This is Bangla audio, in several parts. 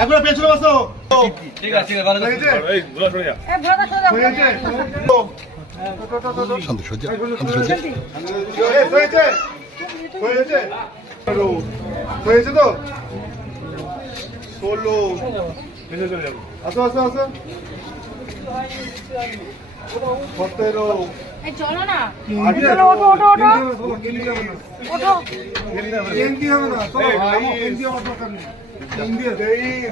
একবার পেছনে বসো। ঠিক আছে ভালো হয়েছে। এই ঘোড়া সরে যা। হয়েছে শান্ত সজ্জা শান্ত সজ্জা হয়েছে হয়েছে হয়েছে তো 16 পেছনে চলে যাবো। আসো আসো আসো 17 এই চলো না। 18 ওঠো ওঠো ওঠো ওঠো। এনডি হবে না তো এনডি অটো করনি এনডি 23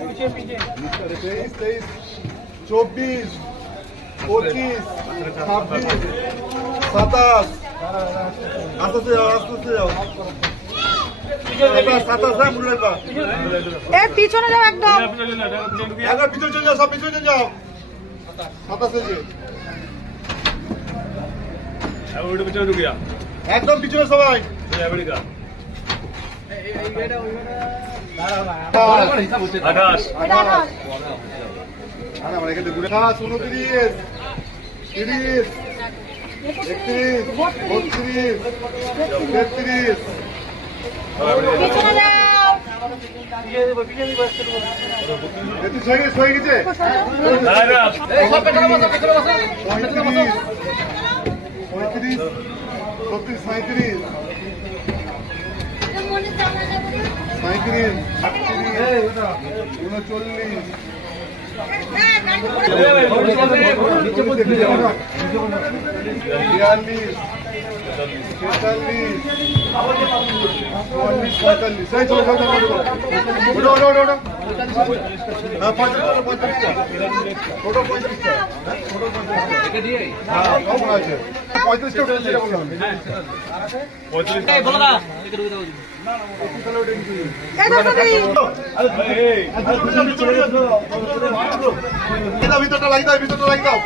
24 25 26 27 আস্তে যাও আস্তে যাও 27 মুড়ে রাখবা। এ পিছনে যাও একদম। একবার পিছনে চলে যাও, সব পিছনে চলে যাও। 27 ওটা পেছনে ঢুকে যা। একদম পিছনে সবাই। আমেরিকা। 28 ওটা না। আরে আমার এখানে ঘুরে 29 30 31 32 33 পিছনে যাও। এতে হয়ে গেছে। 35 36 37 ভিতরটা লাগিয়ে দাও।